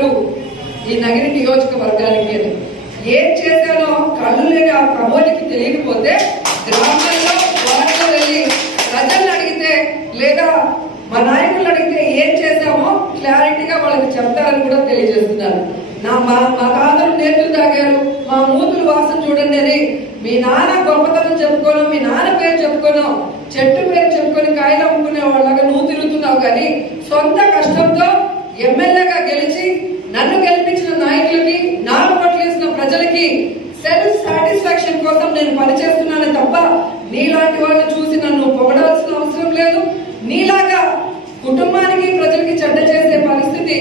చేశారు ఈ నగిరి నియోజకవర్గానికి అని. ఏం చేశానో కళ్ళు లేని ఆ ప్రభువునికి తెలియకపోతే గ్రామాల్లో వారిలో వెళ్ళి ప్రజలను అడిగితే లేదా మా నాయకులు అడిగితే ఏం చేశామో క్లారిటీగా వాళ్ళకి చెప్తారని కూడా తెలియజేస్తున్నారు. మా తాతలు నేర్చులు తాగారు, మా మూతులు వాసన చూడండి అని మీ నాన్న గొప్పతనం చెప్పుకోను, మీ నాన్న పేరు చెప్పుకోను, చెట్టు పేరు చెప్పుకొని కాయలు అమ్ముకునే వాళ్ళగా నువ్వు తిరుగుతున్నావు. కానీ సొంత కష్టంతో ఎమ్మెల్యేగా గెలిచి నన్ను గెలిపించిన నాయకులకి, నాకు ఓట్లేసిన ప్రజలకి సెల్ఫ్ సాటిస్ఫాక్షన్ కోసం నేను పనిచేస్తున్నాను తప్ప నీలాంటి వాళ్ళని చూసి నన్ను పొగడాల్సిన అవసరం లేదు. నీలాగా కుటుంబానికి ప్రజలకి చెడ్డ చేసే పరిస్థితి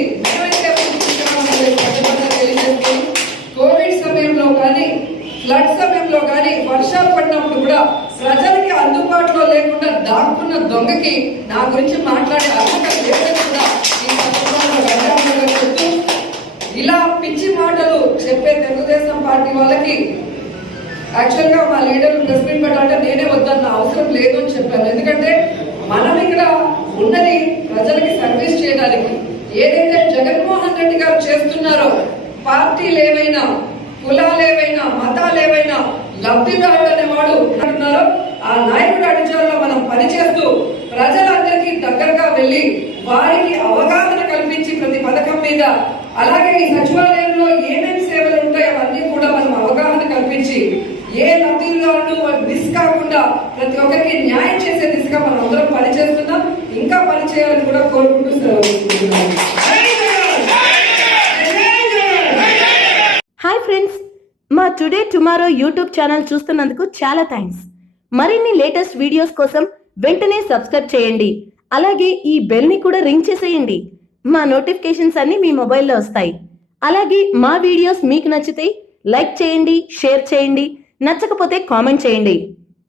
కోవిడ్ సమయంలో కానీ, ఫ్లడ్ సమయంలో కానీ, వర్షాలు పడినప్పుడు కూడా ప్రజలకి అందుబాటులో లేకుండా దాక్కున్న దొంగకి నా గురించి మాట్లాడే అర్హత లేదని కూడా ఈ సందర్భంలో చెప్తూ, ఇలా పిచ్చి మాటలు చెప్పే తెలుగుదేశం పార్టీ వాళ్ళకి యాక్చువల్ గా మా లీడర్లు ప్రెస్ మీట్ పెట్టాలంటే నేనే వద్దన్న అవసరం లేదు అని చెప్పాను. ఎందుకంటే మనం ఇక్కడ ఉన్నది ప్రజలకి సర్వీస్ చేయడానికి. ఏదైతే జగన్మోహన్ రెడ్డి గారు చేస్తున్నారో, పార్టీలు ఏవైనా, కులాలు ఏవైనా, మతాలు ఏవైనా, లబ్ధిదారుడు అనేవాడు అంటున్నారో ఆ నాయకుడు అడిచారులో మనం పనిచేస్తూ ప్రజలందరికీ దగ్గరగా వెళ్ళి వారికి అవగాహన కల్పించి ప్రతి పథకం మీద, అలాగే ఈ సచివాలయంలో ఏమేమి సేవలు ఉంటాయో అవన్నీ కూడా మనం అవగాహన కల్పించి ఏ లబ్ధిదారులు మిస్ కాకుండా ప్రతి ఒక్కరికి న్యాయం చేసే దిశగా మనం అందరం పనిచేస్తున్నాం. ఇంకా పనిచేయాలని కూడా కోరుకుంటూ సెలవు. హాయ్ ఫ్రెండ్స్, మా టుడే టుమారో యూట్యూబ్ ఛానల్ చూస్తున్నందుకు చాలా థ్యాంక్స్. మరిన్ని లేటెస్ట్ వీడియోస్ కోసం వెంటనే సబ్స్క్రైబ్ చేయండి. అలాగే ఈ బెల్ ని కూడా రింగ్ చేసేయండి. మా నోటిఫికేషన్స్ అన్ని మీ మొబైల్లో వస్తాయి. అలాగే మా వీడియోస్ మీకు నచ్చితే లైక్ చేయండి, షేర్ చేయండి, నచ్చకపోతే కామెంట్ చేయండి.